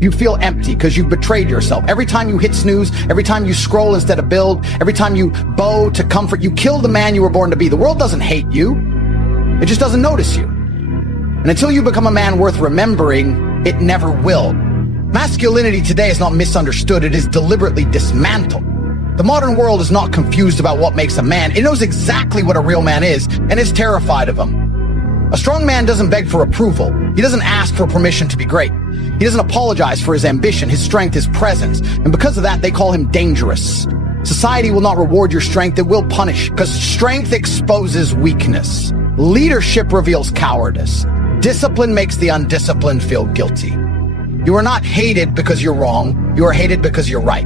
You feel empty because you've betrayed yourself. Every time you hit snooze, every time you scroll instead of build, every time you bow to comfort, you kill the man you were born to be. The world doesn't hate you. It just doesn't notice you. And until you become a man worth remembering, it never will. Masculinity today is not misunderstood. It is deliberately dismantled. The modern world is not confused about what makes a man. It knows exactly what a real man is and is terrified of him. A strong man doesn't beg for approval. He doesn't ask for permission to be great. He doesn't apologize for his ambition, his strength, his presence. And because of that, they call him dangerous. Society will not reward your strength. It will punish, because strength exposes weakness. Leadership reveals cowardice. Discipline makes the undisciplined feel guilty. You are not hated because you're wrong. You are hated because you're right.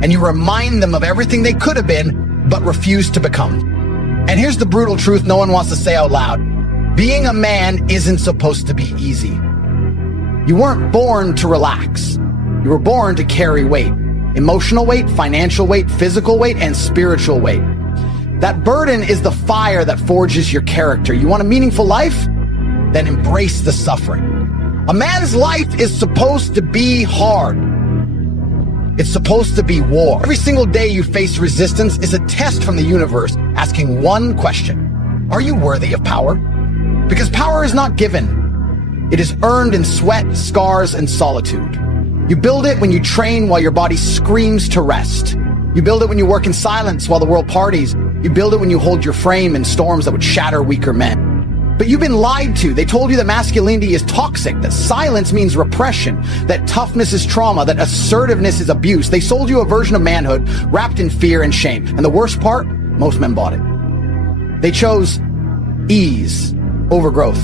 And you remind them of everything they could have been, but refuse to become. And here's the brutal truth no one wants to say out loud. Being a man isn't supposed to be easy. You weren't born to relax. You were born to carry weight. Emotional weight, financial weight, physical weight, and spiritual weight. That burden is the fire that forges your character. You want a meaningful life? Then embrace the suffering. A man's life is supposed to be hard. It's supposed to be war. Every single day you face resistance is a test from the universe asking one question. Are you worthy of power? Because power is not given. It is earned in sweat, scars, and solitude. You build it when you train while your body screams to rest. You build it when you work in silence while the world parties. You build it when you hold your frame in storms that would shatter weaker men. But you've been lied to. They told you that masculinity is toxic, that silence means repression, that toughness is trauma, that assertiveness is abuse. They sold you a version of manhood wrapped in fear and shame. And the worst part, most men bought it. They chose ease over growth,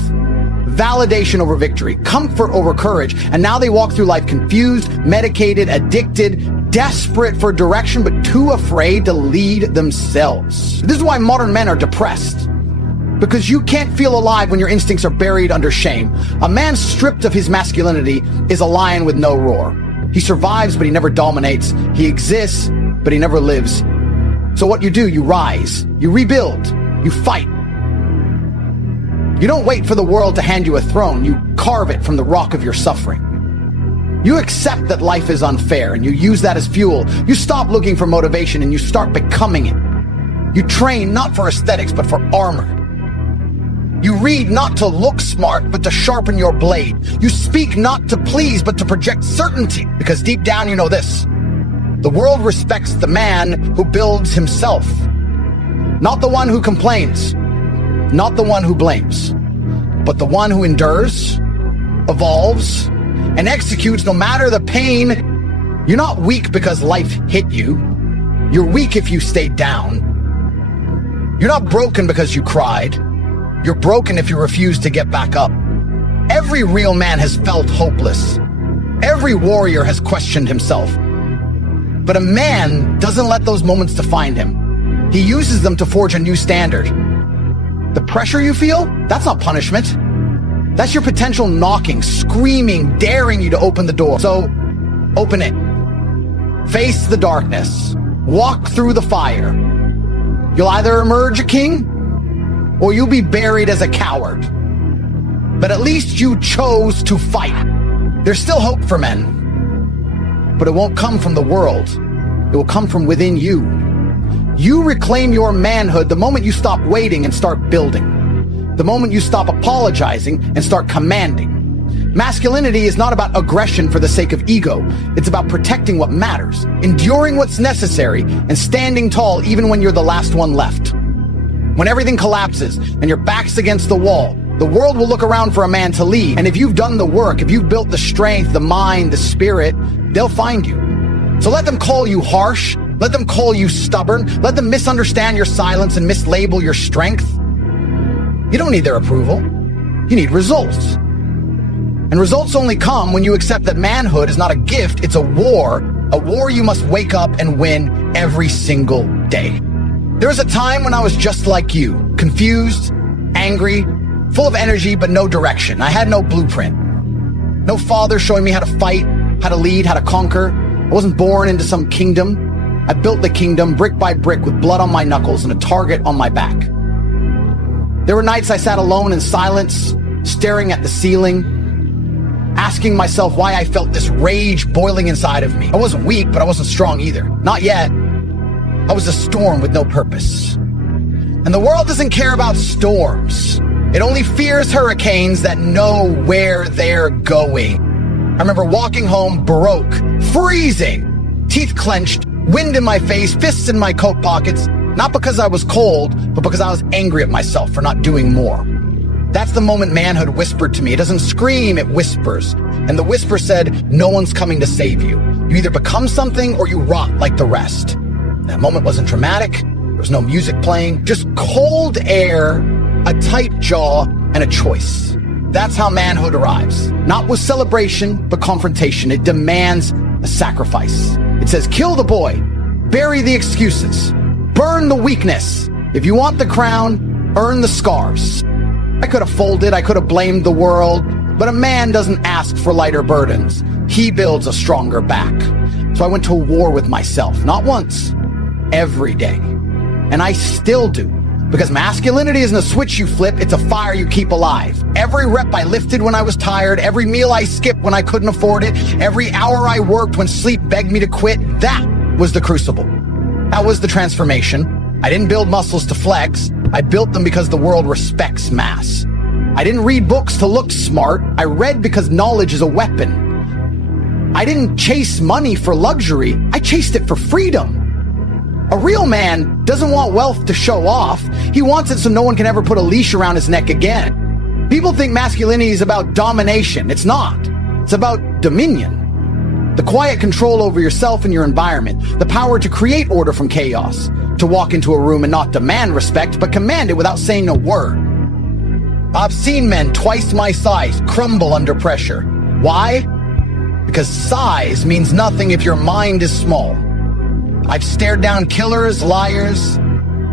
validation over victory, comfort over courage. And now they walk through life confused, medicated, addicted, desperate for direction, but too afraid to lead themselves. This is why modern men are depressed. Because you can't feel alive when your instincts are buried under shame. A man stripped of his masculinity is a lion with no roar. He survives, but he never dominates. He exists, but he never lives. So what you do, you rise, you rebuild, you fight. You don't wait for the world to hand you a throne. You carve it from the rock of your suffering. You accept that life is unfair and you use that as fuel. You stop looking for motivation and you start becoming it. You train not for aesthetics, but for armor. You read not to look smart, but to sharpen your blade. You speak not to please, but to project certainty. Because deep down you know this. The world respects the man who builds himself. Not the one who complains. Not the one who blames. But the one who endures, evolves, and executes no matter the pain. You're not weak because life hit you. You're weak if you stayed down. You're not broken because you cried. You're broken if you refuse to get back up. Every real man has felt hopeless. Every warrior has questioned himself. But a man doesn't let those moments define him. He uses them to forge a new standard. The pressure you feel, that's not punishment. That's your potential knocking, screaming, daring you to open the door. So, open it. Face the darkness. Walk through the fire. You'll either emerge a king, or you'll be buried as a coward. But at least you chose to fight. There's still hope for men, but it won't come from the world. It will come from within you. You reclaim your manhood the moment you stop waiting and start building. The moment you stop apologizing and start commanding. Masculinity is not about aggression for the sake of ego. It's about protecting what matters, enduring what's necessary, and standing tall even when you're the last one left. When everything collapses and your back's against the wall, the world will look around for a man to lead. And if you've done the work, if you've built the strength, the mind, the spirit, they'll find you. So let them call you harsh. Let them call you stubborn. Let them misunderstand your silence and mislabel your strength. You don't need their approval. You need results. And results only come when you accept that manhood is not a gift, it's a war you must wake up and win every single day. There was a time when I was just like you, confused, angry, full of energy, but no direction. I had no blueprint. No father showing me how to fight, how to lead, how to conquer. I wasn't born into some kingdom. I built the kingdom brick by brick with blood on my knuckles and a target on my back. There were nights I sat alone in silence, staring at the ceiling, asking myself why I felt this rage boiling inside of me. I wasn't weak, but I wasn't strong either. Not yet. I was a storm with no purpose. And the world doesn't care about storms. It only fears hurricanes that know where they're going. I remember walking home broke, freezing, teeth clenched, wind in my face, fists in my coat pockets, not because I was cold, but because I was angry at myself for not doing more. That's the moment manhood whispered to me. It doesn't scream, it whispers. And the whisper said, no one's coming to save you. You either become something or you rot like the rest. That moment wasn't dramatic. There was no music playing, just cold air, a tight jaw, and a choice. That's how manhood arrives. Not with celebration, but confrontation. It demands a sacrifice. It says, kill the boy, bury the excuses, burn the weakness. If you want the crown, earn the scars. I could have folded, I could have blamed the world, but a man doesn't ask for lighter burdens. He builds a stronger back. So I went to war with myself, not once, every day. And I still do. Because masculinity isn't a switch you flip, it's a fire you keep alive. Every rep I lifted when I was tired, every meal I skipped when I couldn't afford it, every hour I worked when sleep begged me to quit, that was the crucible. That was the transformation. I didn't build muscles to flex. I built them because the world respects mass. I didn't read books to look smart. I read because knowledge is a weapon. I didn't chase money for luxury. I chased it for freedom. A real man doesn't want wealth to show off. He wants it so no one can ever put a leash around his neck again. People think masculinity is about domination. It's not. It's about dominion. The quiet control over yourself and your environment. The power to create order from chaos. To walk into a room and not demand respect, but command it without saying a word. I've seen men twice my size crumble under pressure. Why? Because size means nothing if your mind is small. I've stared down killers, liars,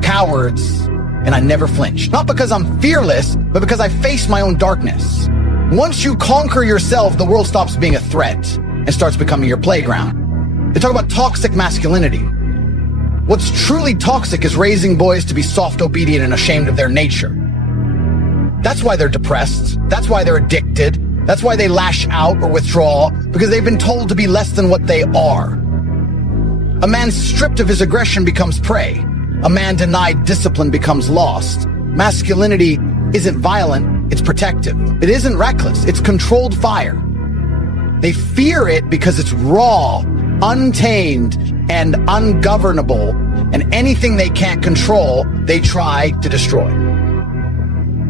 cowards, and I never flinch. Not because I'm fearless, but because I face my own darkness. Once you conquer yourself, the world stops being a threat and starts becoming your playground. They talk about toxic masculinity. What's truly toxic is raising boys to be soft, obedient, and ashamed of their nature. That's why they're depressed. That's why they're addicted. That's why they lash out or withdraw, because they've been told to be less than what they are. A man stripped of his aggression becomes prey. A man denied discipline becomes lost. Masculinity isn't violent, it's protective. It isn't reckless, it's controlled fire. They fear it because it's raw, untamed, and ungovernable, and anything they can't control, they try to destroy.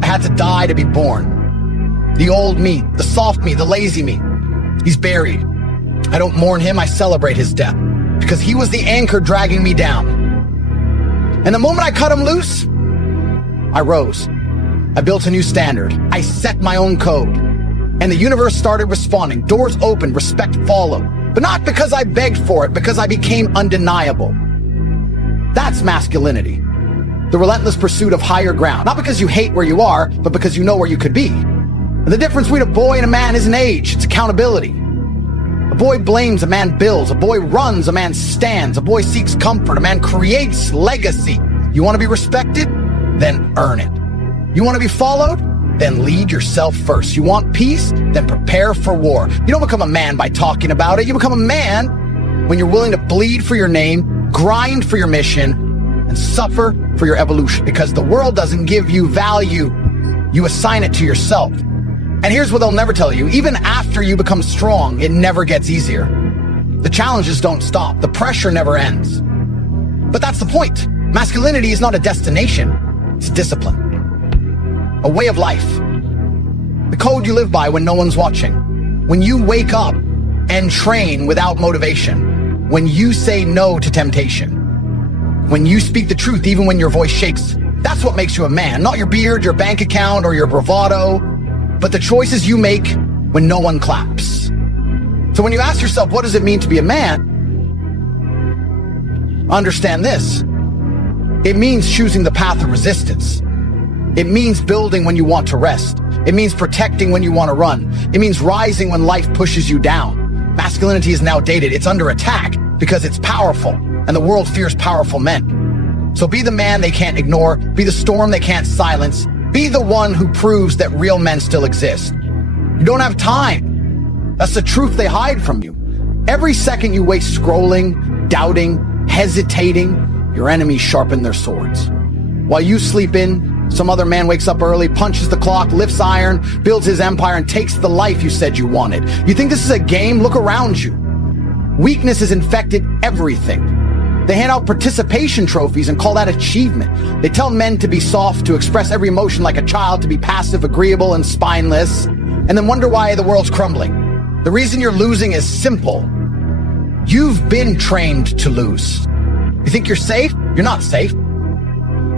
I had to die to be born. The old me, the soft me, the lazy me, he's buried. I don't mourn him, I celebrate his death, because he was the anchor dragging me down. And the moment I cut him loose, I rose. I built a new standard. I set my own code. And the universe started responding. Doors opened, respect followed. But not because I begged for it, because I became undeniable. That's masculinity. The relentless pursuit of higher ground. Not because you hate where you are, but because you know where you could be. And the difference between a boy and a man isn't age, it's accountability. A boy blames, a man builds. A boy runs, a man stands. A boy seeks comfort, a man creates legacy. You want to be respected? Then earn it. You want to be followed? Then lead yourself first. You want peace? Then prepare for war. You don't become a man by talking about it. You become a man when you're willing to bleed for your name, grind for your mission, and suffer for your evolution. Because the world doesn't give you value. You assign it to yourself. And here's what they'll never tell you. Even after you become strong, it never gets easier. The challenges don't stop. The pressure never ends. But that's the point. Masculinity is not a destination. It's discipline. A way of life. The code you live by when no one's watching. When you wake up and train without motivation. When you say no to temptation. When you speak the truth even when your voice shakes. That's what makes you a man. Not your beard, your bank account, or your bravado. But the choices you make when no one claps. So when you ask yourself, what does it mean to be a man? Understand this. It means choosing the path of resistance. It means building when you want to rest. It means protecting when you want to run. It means rising when life pushes you down. Masculinity is now dated. It's under attack because it's powerful, and the world fears powerful men. So be the man they can't ignore. Be the storm they can't silence. Be the one who proves that real men still exist. You don't have time That's the truth they hide from you. Every second you waste scrolling, doubting, hesitating, your enemies sharpen their swords. While you sleep in, some other man wakes up early, punches the clock, lifts iron, builds his empire, and takes the life you said you wanted. You think this is a game? Look around you. Weakness has infected everything. They hand out participation trophies and call that achievement. They tell men to be soft, to express every emotion like a child, to be passive, agreeable, and spineless, and then wonder why the world's crumbling. The reason you're losing is simple. You've been trained to lose. You think you're safe? You're not safe.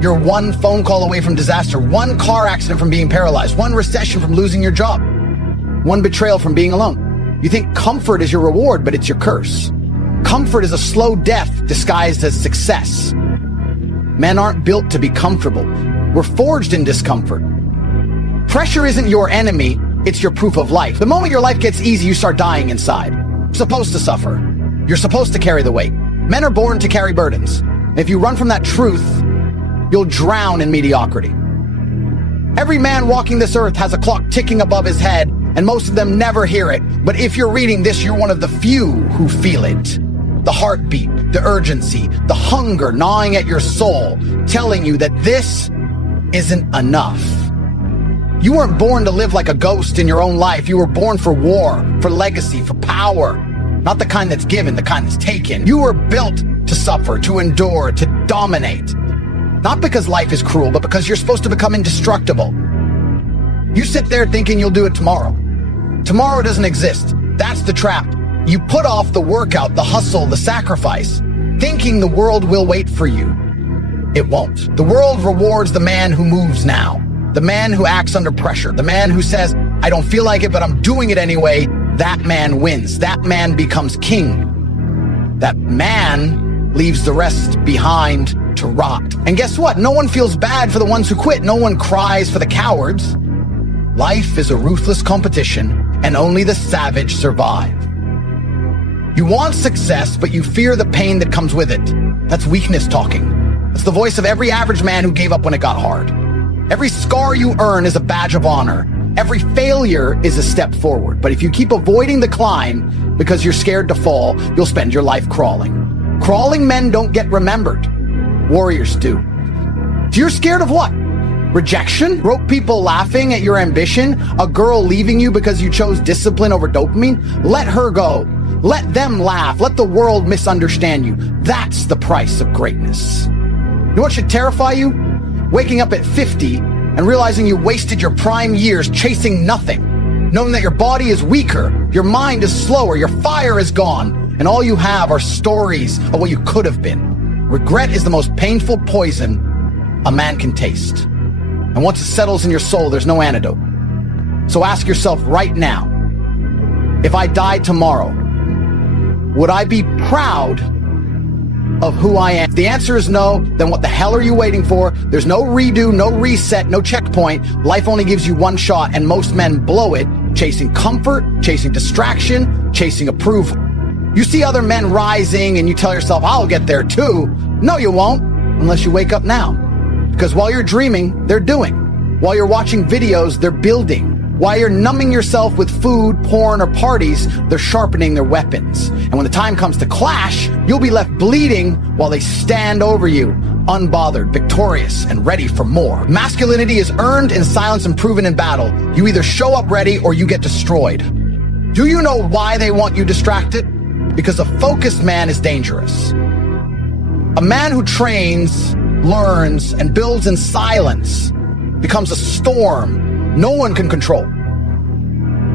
You're one phone call away from disaster, one car accident from being paralyzed, one recession from losing your job, one betrayal from being alone. You think comfort is your reward, but it's your curse. Comfort is a slow death disguised as success. Men aren't built to be comfortable. We're forged in discomfort. Pressure isn't your enemy, it's your proof of life. The moment your life gets easy, you start dying inside. You're supposed to suffer. You're supposed to carry the weight. Men are born to carry burdens. If you run from that truth, you'll drown in mediocrity. Every man walking this earth has a clock ticking above his head, and most of them never hear it. But if you're reading this, you're one of the few who feel it. The heartbeat, the urgency, the hunger gnawing at your soul, telling you that this isn't enough. You weren't born to live like a ghost in your own life. You were born for war, for legacy, for power. Not the kind that's given, the kind that's taken. You were built to suffer, to endure, to dominate. Not because life is cruel, but because you're supposed to become indestructible. You sit there thinking you'll do it tomorrow. Tomorrow doesn't exist. That's the trap. You put off the workout, the hustle, the sacrifice, thinking the world will wait for you. It won't. The world rewards the man who moves now, the man who acts under pressure, the man who says, I don't feel like it, but I'm doing it anyway. That man wins. That man becomes king. That man leaves the rest behind to rot. And guess what? No one feels bad for the ones who quit. No one cries for the cowards. Life is a ruthless competition, and only the savage survive. You want success, but you fear the pain that comes with it. That's weakness talking. It's the voice of every average man who gave up when it got hard. Every scar you earn is a badge of honor. Every failure is a step forward. But if you keep avoiding the climb because you're scared to fall, you'll spend your life crawling. Crawling men don't get remembered. Warriors do. So you're scared of what? Rejection? Broke people laughing at your ambition? A girl leaving you because you chose discipline over dopamine? Let her go. Let them laugh. Let the world misunderstand you. That's the price of greatness. You know what should terrify you? Waking up at 50 and realizing you wasted your prime years chasing nothing. Knowing that your body is weaker, your mind is slower, your fire is gone, and all you have are stories of what you could have been. Regret is the most painful poison a man can taste. And once it settles in your soul, there's no antidote. So ask yourself right now, if I died tomorrow, would I be proud of who I am? If the answer is no, then what the hell are you waiting for? There's no redo, no reset, no checkpoint. Life only gives you one shot, and most men blow it, chasing comfort, chasing distraction, chasing approval. You see other men rising and you tell yourself, I'll get there too. No, you won't, unless you wake up now. Because while you're dreaming, they're doing. While you're watching videos, they're building. While you're numbing yourself with food, porn, or parties, they're sharpening their weapons. And when the time comes to clash, you'll be left bleeding while they stand over you, unbothered, victorious, and ready for more. Masculinity is earned in silence and proven in battle. You either show up ready or you get destroyed. Do you know why they want you distracted? Because a focused man is dangerous. A man who trains, learns, and builds in silence becomes a storm no one can control.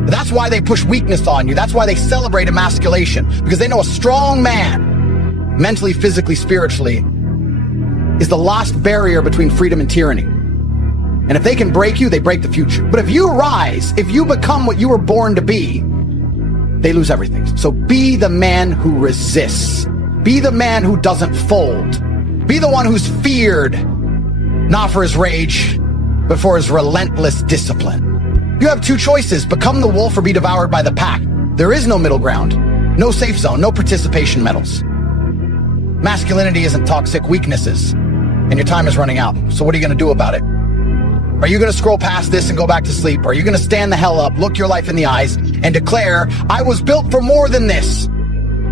That's why they push weakness on you. That's why they celebrate emasculation, because they know a strong man, mentally, physically, spiritually, is the last barrier between freedom and tyranny. And if they can break you, they break the future. But if you rise, if you become what you were born to be, they lose everything. So be the man who resists. Be the man who doesn't fold. Be the one who's feared, not for his rage, but for his relentless discipline. You have two choices: become the wolf or be devoured by the pack. There is no middle ground, no safe zone, no participation medals. Masculinity isn't toxic weaknesses, and your time is running out. So what are you going to do about it? Are you going to scroll past this and go back to sleep? Are you going to stand the hell up, look your life in the eyes, and declare, I was built for more than this?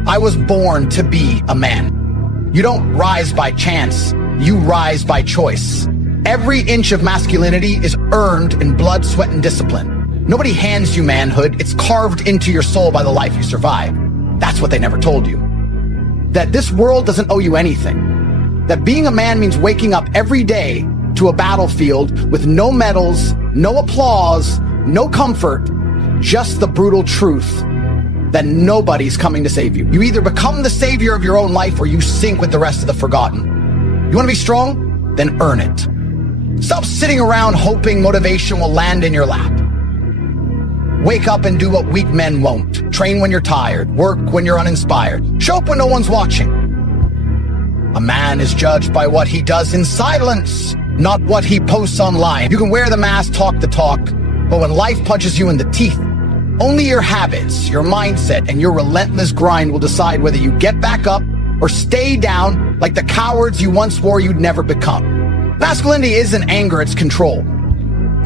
I was born to be a man. You don't rise by chance. You rise by choice. Every inch of masculinity is earned in blood, sweat, and discipline. Nobody hands you manhood. It's carved into your soul by the life you survive. That's what they never told you. That this world doesn't owe you anything. That being a man means waking up every day to a battlefield with no medals, no applause, no comfort, just the brutal truth that nobody's coming to save you. You either become the savior of your own life or you sink with the rest of the forgotten. You want to be strong? Then earn it. Stop sitting around hoping motivation will land in your lap. Wake up and do what weak men won't. Train when you're tired. Work when you're uninspired. Show up when no one's watching. A man is judged by what he does in silence, not what he posts online. You can wear the mask, talk the talk, but when life punches you in the teeth, only your habits, your mindset, and your relentless grind will decide whether you get back up or stay down like the cowards you once swore you'd never become. Masculinity isn't anger, it's control.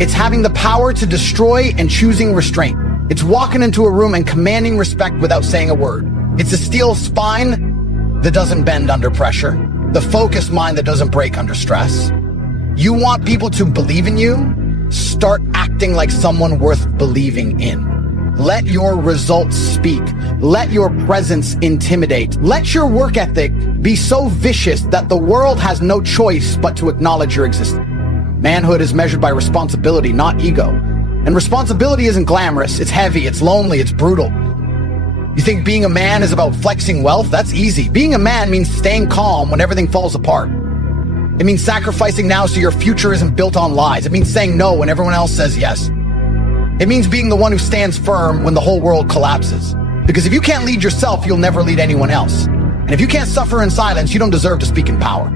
It's having the power to destroy and choosing restraint. It's walking into a room and commanding respect without saying a word. It's a steel spine that doesn't bend under pressure, the focused mind that doesn't break under stress. You want people to believe in you? Start acting like someone worth believing in. Let your results speak. Let your presence intimidate. Let your work ethic be so vicious that the world has no choice but to acknowledge your existence. Manhood is measured by responsibility, not ego. And responsibility isn't glamorous. It's heavy, it's lonely, it's brutal. You think being a man is about flexing wealth? That's easy. Being a man means staying calm when everything falls apart. It means sacrificing now so your future isn't built on lies. It means saying no when everyone else says yes. It means being the one who stands firm when the whole world collapses. Because if you can't lead yourself, you'll never lead anyone else. And if you can't suffer in silence, you don't deserve to speak in power.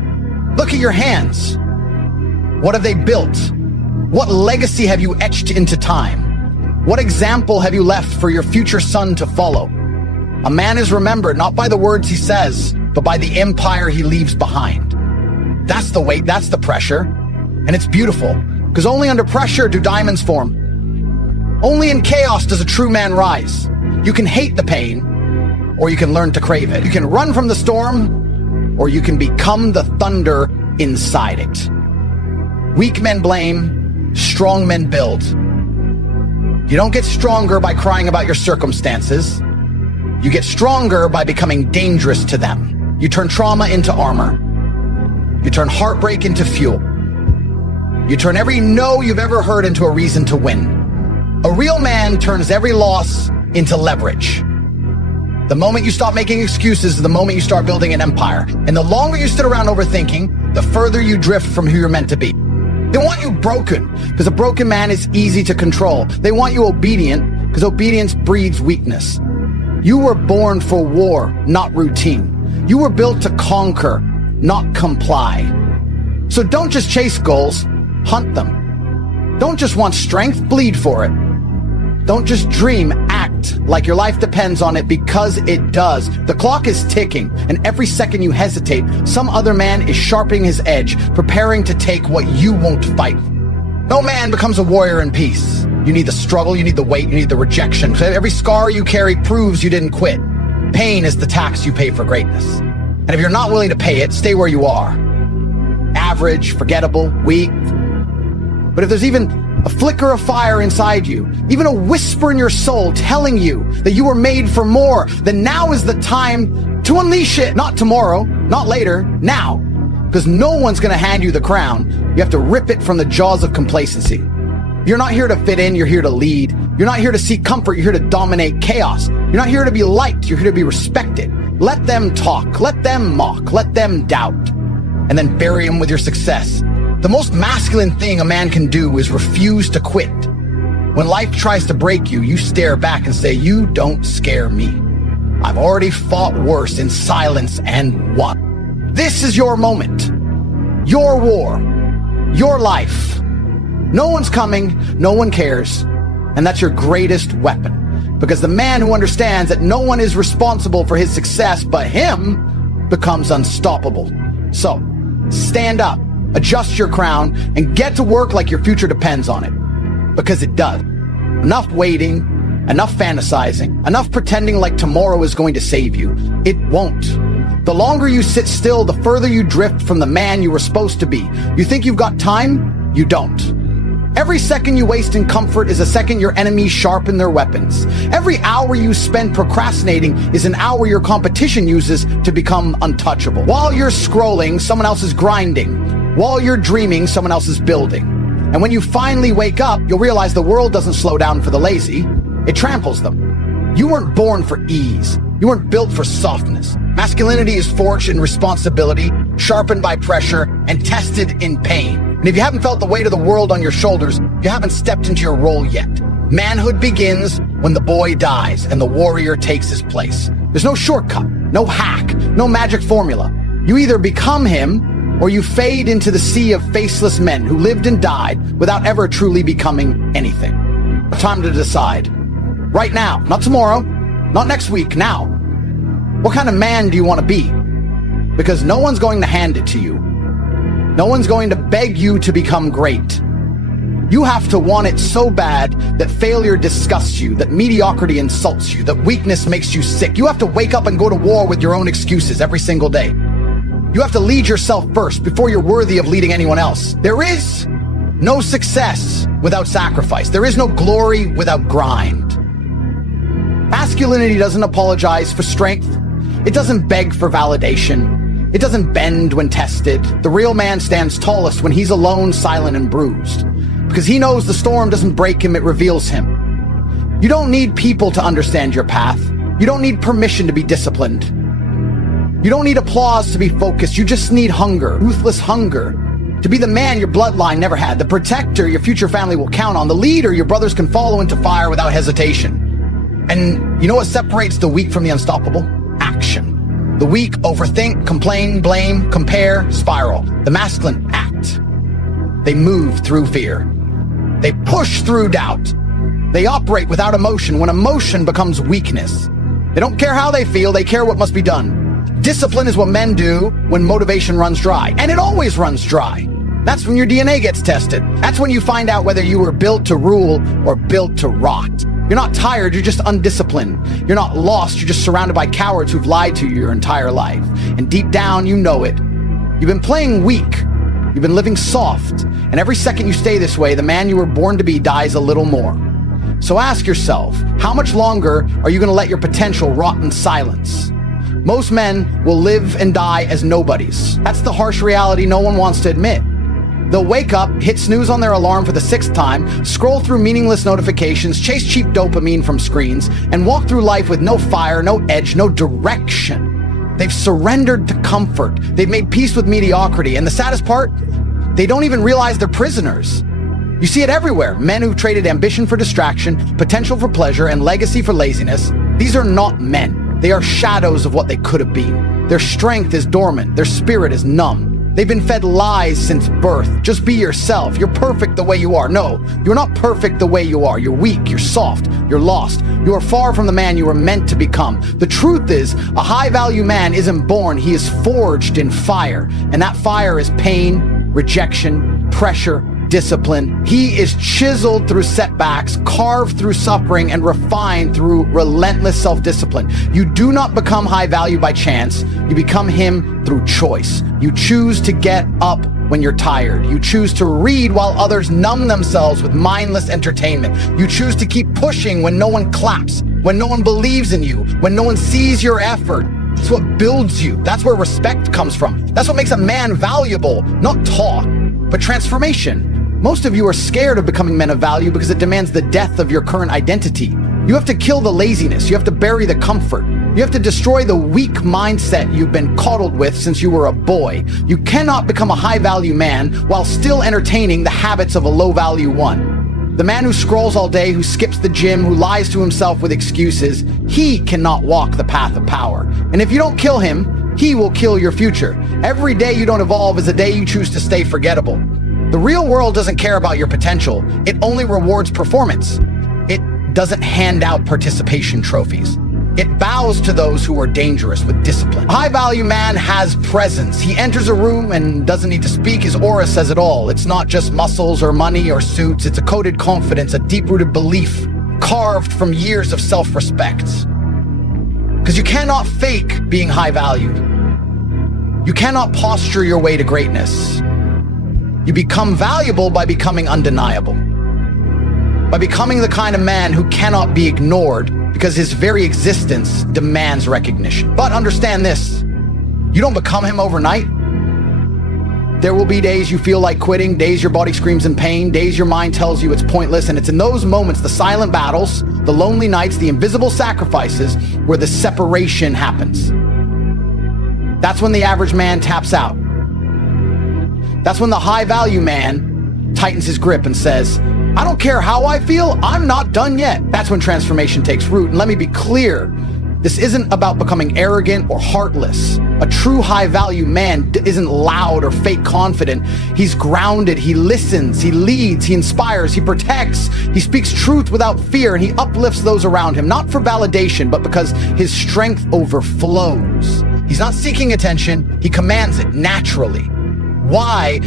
Look at your hands. What have they built? What legacy have you etched into time? What example have you left for your future son to follow? A man is remembered not by the words he says, but by the empire he leaves behind. That's the weight, that's the pressure. And it's beautiful, because only under pressure do diamonds form. Only in chaos does a true man rise. You can hate the pain, or you can learn to crave it. You can run from the storm, or you can become the thunder inside it. Weak men blame, strong men build. You don't get stronger by crying about your circumstances. You get stronger by becoming dangerous to them. You turn trauma into armor. You turn heartbreak into fuel. You turn every no you've ever heard into a reason to win. A real man turns every loss into leverage. The moment you stop making excuses is the moment you start building an empire. And the longer you sit around overthinking, the further you drift from who you're meant to be. They want you broken, because a broken man is easy to control. They want you obedient, because obedience breeds weakness. You were born for war, not routine. You were built to conquer, not comply. So don't just chase goals, hunt them. Don't just want strength, bleed for it. Don't just dream, act like your life depends on it, because it does. The clock is ticking, and every second you hesitate, some other man is sharpening his edge, preparing to take what you won't fight. No man becomes a warrior in peace. You need the struggle, you need the weight, you need the rejection. Every scar you carry proves you didn't quit. Pain is the tax you pay for greatness. And if you're not willing to pay it, stay where you are. Average, forgettable, weak. But if there's even a flicker of fire inside you, even a whisper in your soul telling you that you were made for more, then now is the time to unleash it. Not tomorrow, not later, now. Because no one's going to hand you the crown. You have to rip it from the jaws of complacency. You're not here to fit in, you're here to lead. You're not here to seek comfort, you're here to dominate chaos. You're not here to be liked, you're here to be respected. Let them talk, let them mock, let them doubt, and then bury them with your success. The most masculine thing a man can do is refuse to quit. When life tries to break you, you stare back and say, you don't scare me. I've already fought worse in silence and won. This is your moment, your war, your life. No one's coming, no one cares, and that's your greatest weapon. Because the man who understands that no one is responsible for his success but him becomes unstoppable. So, stand up. adjust your crown, and get to work like your future depends on it. Because it does. Enough waiting, enough fantasizing, enough pretending like tomorrow is going to save you. It won't. The longer you sit still, the further you drift from the man you were supposed to be. You think you've got time? You don't. Every second you waste in comfort is a second your enemies sharpen their weapons. Every hour you spend procrastinating is an hour your competition uses to become untouchable. While you're scrolling, someone else is grinding. While you're dreaming, someone else is building. And when you finally wake up, you'll realize the world doesn't slow down for the lazy. It tramples them. You weren't born for ease. You weren't built for softness. Masculinity is forged in responsibility, sharpened by pressure, and tested in pain. And if you haven't felt the weight of the world on your shoulders, you haven't stepped into your role yet. Manhood begins when the boy dies and the warrior takes his place. There's no shortcut, no hack, no magic formula. You either become him or you fade into the sea of faceless men who lived and died without ever truly becoming anything. Time to decide. Right now, not tomorrow, not next week, now. What kind of man do you want to be? Because no one's going to hand it to you. No one's going to beg you to become great. You have to want it so bad that failure disgusts you, that mediocrity insults you, that weakness makes you sick. You have to wake up and go to war with your own excuses every single day. You have to lead yourself first before you're worthy of leading anyone else. There is no success without sacrifice. There is no glory without grind. Masculinity doesn't apologize for strength. It doesn't beg for validation. It doesn't bend when tested. The real man stands tallest when he's alone, silent, and bruised. Because he knows the storm doesn't break him, it reveals him. You don't need people to understand your path. You don't need permission to be disciplined. You don't need applause to be focused. You just need hunger, ruthless hunger, to be the man your bloodline never had, the protector your future family will count on, the leader your brothers can follow into fire without hesitation. And you know what separates the weak from the unstoppable? Action. The weak overthink, complain, blame, compare, spiral. The masculine act. They move through fear. They push through doubt. They operate without emotion when emotion becomes weakness. They don't care how they feel, they care what must be done. Discipline is what men do when motivation runs dry. And it always runs dry. That's when your DNA gets tested. That's when you find out whether you were built to rule or built to rot. You're not tired, you're just undisciplined. You're not lost, you're just surrounded by cowards who've lied to you your entire life. And deep down, you know it. You've been playing weak. You've been living soft. And every second you stay this way, the man you were born to be dies a little more. So ask yourself, how much longer are you going to let your potential rot in silence? Most men will live and die as nobodies. That's the harsh reality no one wants to admit. They'll wake up, hit snooze on their alarm for the 6th time, scroll through meaningless notifications, chase cheap dopamine from screens, and walk through life with no fire, no edge, no direction. They've surrendered to comfort. They've made peace with mediocrity. And the saddest part, they don't even realize they're prisoners. You see it everywhere. Men who've traded ambition for distraction, potential for pleasure, and legacy for laziness. These are not men. They are shadows of what they could have been. Their strength is dormant. Their spirit is numb. They've been fed lies since birth. Just be yourself. You're perfect the way you are. No, you're not perfect the way you are. You're weak, you're soft, you're lost. You are far from the man you were meant to become. The truth is, a high-value man isn't born. He is forged in fire. And that fire is pain, rejection, pressure, discipline. He is chiseled through setbacks, carved through suffering, and refined through relentless self-discipline. You do not become high value by chance. You become him through choice. You choose to get up when you're tired. You choose to read while others numb themselves with mindless entertainment. You choose to keep pushing when no one claps, when no one believes in you, when no one sees your effort. That's what builds you. That's where respect comes from. That's what makes a man valuable, not talk, but transformation. Most of you are scared of becoming men of value because it demands the death of your current identity. You have to kill the laziness. You have to bury the comfort. You have to destroy the weak mindset you've been coddled with since you were a boy. You cannot become a high-value man while still entertaining the habits of a low-value one. The man who scrolls all day, who skips the gym, who lies to himself with excuses, he cannot walk the path of power. And if you don't kill him, he will kill your future. Every day you don't evolve is a day you choose to stay forgettable. The real world doesn't care about your potential. It only rewards performance. It doesn't hand out participation trophies. It bows to those who are dangerous with discipline. A high-value man has presence. He enters a room and doesn't need to speak. His aura says it all. It's not just muscles or money or suits. It's a coded confidence, a deep-rooted belief carved from years of self-respect. Because you cannot fake being high-valued. You cannot posture your way to greatness. You become valuable by becoming undeniable. By becoming the kind of man who cannot be ignored because his very existence demands recognition. But understand this, you don't become him overnight. There will be days you feel like quitting, days your body screams in pain, days your mind tells you it's pointless, and it's in those moments, the silent battles, the lonely nights, the invisible sacrifices, where the separation happens. That's when the average man taps out. That's when the high-value man tightens his grip and says, I don't care how I feel, I'm not done yet. That's when transformation takes root. And let me be clear, this isn't about becoming arrogant or heartless. A true high-value man isn't loud or fake confident. He's grounded, he listens, he leads, he inspires, he protects, he speaks truth without fear, and he uplifts those around him, not for validation, but because his strength overflows. He's not seeking attention, he commands it naturally. Why?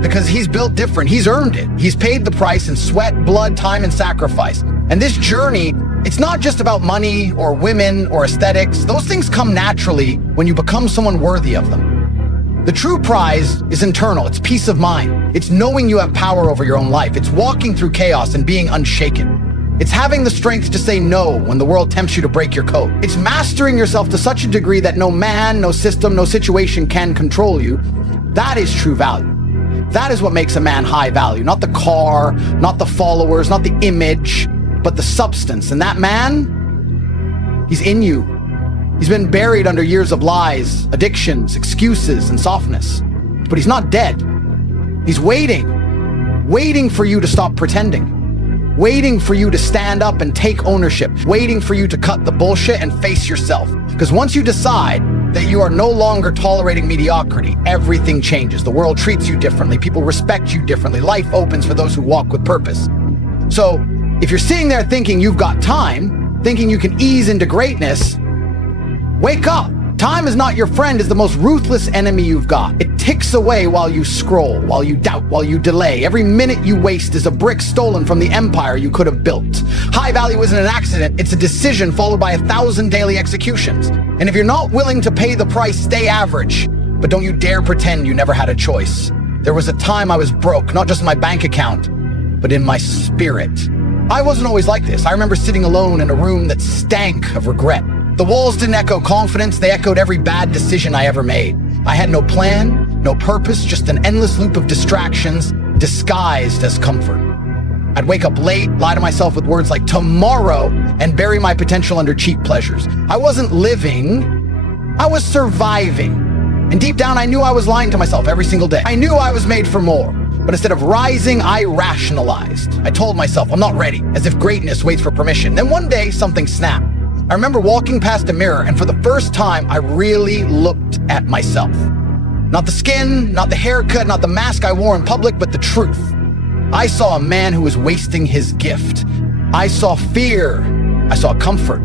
Because he's built different. He's earned it. He's paid the price in sweat, blood, time, and sacrifice. And this journey, it's not just about money or women or aesthetics. Those things come naturally when you become someone worthy of them. The true prize is internal. It's peace of mind. It's knowing you have power over your own life. It's walking through chaos and being unshaken. It's having the strength to say no when the world tempts you to break your code. It's mastering yourself to such a degree that no man, no system, no situation can control you. That is true value. That is what makes a man high value. Not the car, not the followers, not the image, but the substance. And that man, he's in you. He's been buried under years of lies, addictions, excuses, and softness. But he's not dead. He's waiting for you to stop pretending, waiting for you to stand up and take ownership, waiting for you to cut the bullshit and face yourself. Because once you decide that you are no longer tolerating mediocrity, everything changes. The world treats you differently. People respect you differently. Life opens for those who walk with purpose. So if you're sitting there thinking you've got time, thinking you can ease into greatness, wake up. Time is not your friend, is the most ruthless enemy you've got. It ticks away while you scroll, while you doubt, while you delay. Every minute you waste is a brick stolen from the empire you could have built. High value isn't an accident, it's a decision followed by 1,000 daily executions. And if you're not willing to pay the price, stay average. But don't you dare pretend you never had a choice. There was a time I was broke, not just in my bank account, but in my spirit. I wasn't always like this. I remember sitting alone in a room that stank of regret. The walls didn't echo confidence, they echoed every bad decision I ever made. I had no plan, no purpose, just an endless loop of distractions disguised as comfort. I'd wake up late, lie to myself with words like tomorrow, and bury my potential under cheap pleasures. I wasn't living, I was surviving. And deep down, I knew I was lying to myself every single day. I knew I was made for more. But instead of rising, I rationalized. I told myself, I'm not ready, as if greatness waits for permission. Then one day, something snapped. I remember walking past a mirror, and for the first time, I really looked at myself. Not the skin, not the haircut, not the mask I wore in public, but the truth. I saw a man who was wasting his gift. I saw fear. I saw comfort.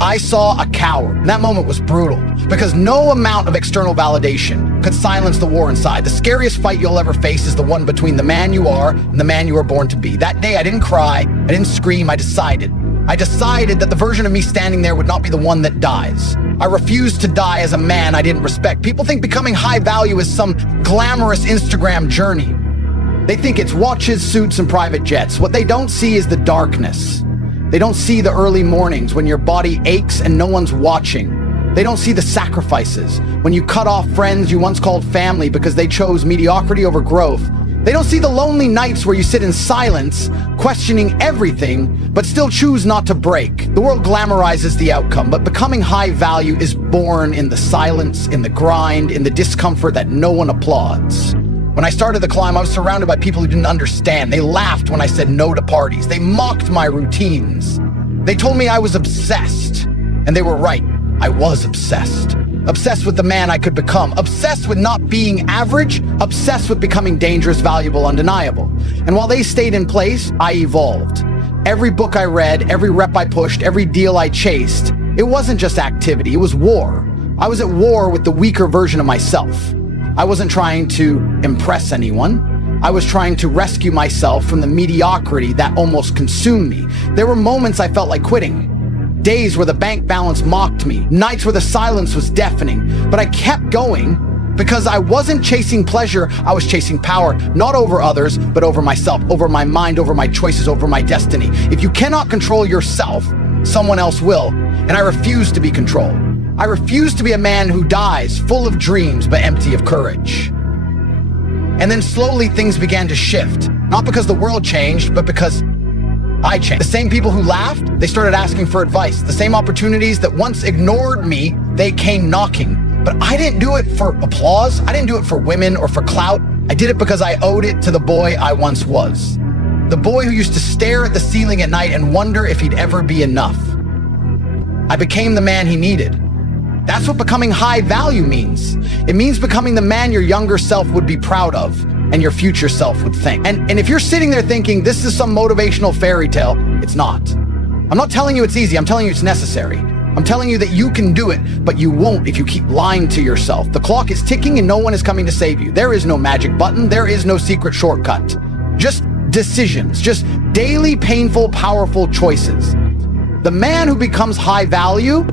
I saw a coward. And that moment was brutal, because no amount of external validation could silence the war inside. The scariest fight you'll ever face is the one between the man you are and the man you were born to be. That day, I didn't cry, I didn't scream, I decided that the version of me standing there would not be the one that dies. I refused to die as a man I didn't respect. People think becoming high value is some glamorous Instagram journey. They think it's watches, suits, and private jets. What they don't see is the darkness. They don't see the early mornings when your body aches and no one's watching. They don't see the sacrifices when you cut off friends you once called family because they chose mediocrity over growth. They don't see the lonely nights where you sit in silence, questioning everything, but still choose not to break. The world glamorizes the outcome, but becoming high value is born in the silence, in the grind, in the discomfort that no one applauds. When I started the climb, I was surrounded by people who didn't understand. They laughed when I said no to parties. They mocked my routines. They told me I was obsessed, and they were right. I was obsessed. Obsessed with the man I could become, obsessed with not being average, obsessed with becoming dangerous, valuable, undeniable. And while they stayed in place, I evolved. Every book I read, every rep I pushed, every deal I chased, It wasn't just activity, it was war. I was at war with the weaker version of myself. I wasn't trying to impress anyone. I was trying to rescue myself from the mediocrity that almost consumed me. There were moments I felt like quitting. Days where the bank balance mocked me. Nights where the silence was deafening. But I kept going because I wasn't chasing pleasure, I was chasing power, not over others, but over myself, over my mind, over my choices, over my destiny. If you cannot control yourself, someone else will. And I refuse to be controlled. I refuse to be a man who dies full of dreams but empty of courage. And then slowly things began to shift. Not because the world changed, but because I changed. The same people who laughed, they started asking for advice. The same opportunities that once ignored me, they came knocking. But I didn't do it for applause. I didn't do it for women or for clout. I did it because I owed it to the boy I once was. The boy who used to stare at the ceiling at night and wonder if he'd ever be enough. I became the man he needed. That's what becoming high value means. It means becoming the man your younger self would be proud of and your future self would think. And if you're sitting there thinking this is some motivational fairy tale, it's not. I'm not telling you it's easy, I'm telling you it's necessary. I'm telling you that you can do it, but you won't if you keep lying to yourself. The clock is ticking and no one is coming to save you. There is no magic button, there is no secret shortcut. Just decisions, just daily painful, powerful choices. The man who becomes high value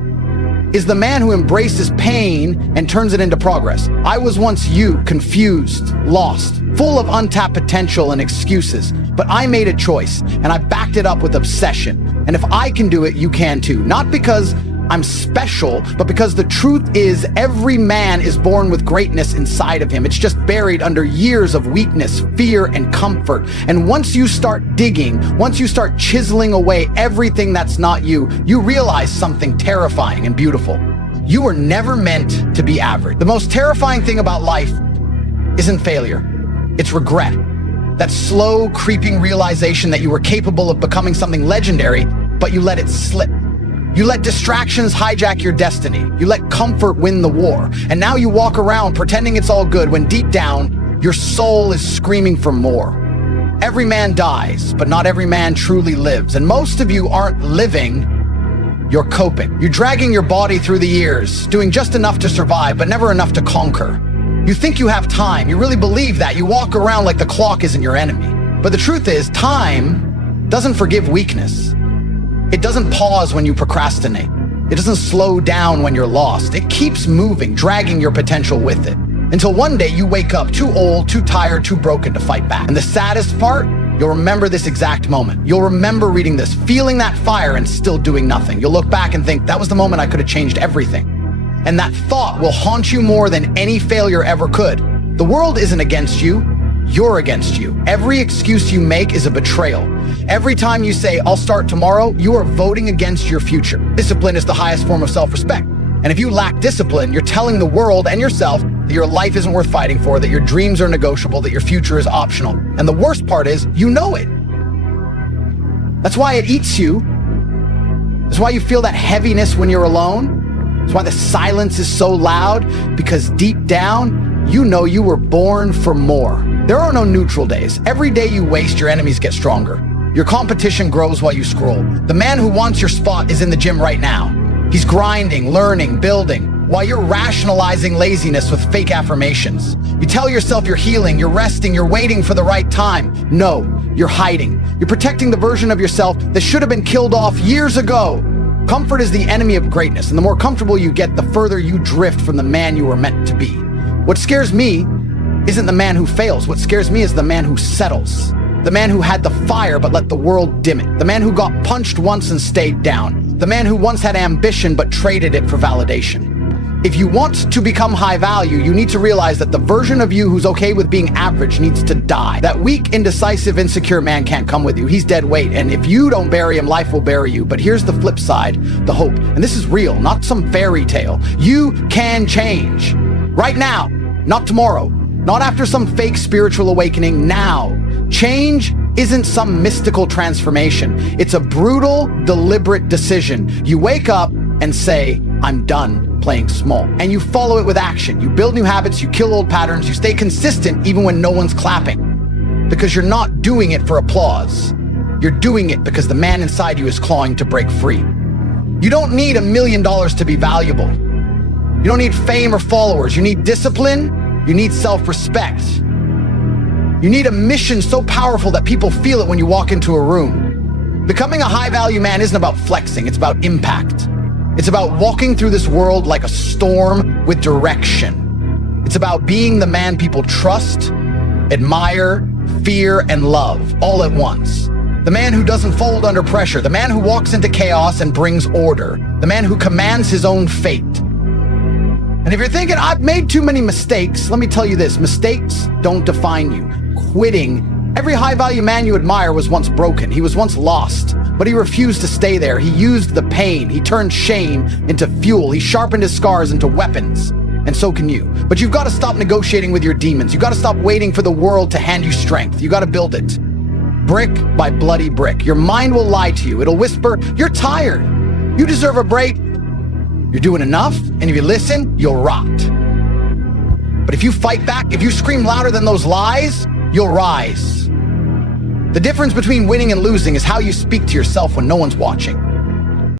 is the man who embraces pain and turns it into progress. I was once you, confused, lost, full of untapped potential and excuses, but I made a choice and I backed it up with obsession. And if I can do it, you can too. Not because I'm special, but because the truth is every man is born with greatness inside of him. It's just buried under years of weakness, fear, and comfort. And once you start digging, once you start chiseling away everything that's not you, you realize something terrifying and beautiful. You were never meant to be average. The most terrifying thing about life isn't failure, it's regret. That slow, creeping realization that you were capable of becoming something legendary, but you let it slip. You let distractions hijack your destiny. You let comfort win the war. And now you walk around pretending it's all good when deep down, your soul is screaming for more. Every man dies, but not every man truly lives. And most of you aren't living, you're coping. You're dragging your body through the years, doing just enough to survive, but never enough to conquer. You think you have time. You really believe that. You walk around like the clock isn't your enemy. But the truth is, time doesn't forgive weakness. It doesn't pause when you procrastinate. It doesn't slow down when you're lost. It keeps moving, dragging your potential with it. Until one day you wake up too old, too tired, too broken to fight back. And the saddest part, you'll remember this exact moment. You'll remember reading this, feeling that fire and still doing nothing. You'll look back and think, that was the moment I could have changed everything. And that thought will haunt you more than any failure ever could. The world isn't against you. You're against you. Every excuse you make is a betrayal. Every time you say, I'll start tomorrow, you are voting against your future. Discipline is the highest form of self-respect. And if you lack discipline, you're telling the world and yourself that your life isn't worth fighting for, that your dreams are negotiable, that your future is optional. And the worst part is, you know it. That's why it eats you. That's why you feel that heaviness when you're alone. That's why the silence is so loud, because deep down, you know you were born for more. There are no neutral days. Every day you waste, your enemies get stronger. Your competition grows while you scroll. The man who wants your spot is in the gym right now. He's grinding, learning, building, while you're rationalizing laziness with fake affirmations. You tell yourself you're healing, you're resting, you're waiting for the right time. No, you're hiding. You're protecting the version of yourself that should have been killed off years ago. Comfort is the enemy of greatness, and the more comfortable you get, the further you drift from the man you were meant to be. What scares me isn't the man who fails. What scares me is the man who settles. The man who had the fire but let the world dim it. The man who got punched once and stayed down. The man who once had ambition but traded it for validation. If you want to become high value, you need to realize that the version of you who's okay with being average needs to die. That weak, indecisive, insecure man can't come with you. He's dead weight. And if you don't bury him, life will bury you. But here's the flip side, the hope. And this is real, not some fairy tale. You can change. Right now, not tomorrow. Not after some fake spiritual awakening, now. Change isn't some mystical transformation. It's a brutal, deliberate decision. You wake up and say, I'm done playing small. And you follow it with action. You build new habits, you kill old patterns, you stay consistent even when no one's clapping. Because you're not doing it for applause. You're doing it because the man inside you is clawing to break free. You don't need $1 million to be valuable. You don't need fame or followers. You need discipline. You need self-respect. You need a mission so powerful that people feel it when you walk into a room. Becoming a high-value man isn't about flexing. It's about impact. It's about walking through this world like a storm with direction. It's about being the man people trust, admire, fear, and love all at once. The man who doesn't fold under pressure. The man who walks into chaos and brings order. The man who commands his own fate. And if you're thinking, I've made too many mistakes, let me tell you this, mistakes don't define you. Quitting. Every high-value man you admire was once broken. He was once lost, but he refused to stay there. He used the pain. He turned shame into fuel. He sharpened his scars into weapons. And so can you. But you've got to stop negotiating with your demons. You've got to stop waiting for the world to hand you strength. You got to build it. Brick by bloody brick. Your mind will lie to you. It'll whisper, you're tired. You deserve a break. You're doing enough. And if you listen, you'll rot. But if you fight back, if you scream louder than those lies, you'll rise. The difference between winning and losing is how you speak to yourself when no one's watching.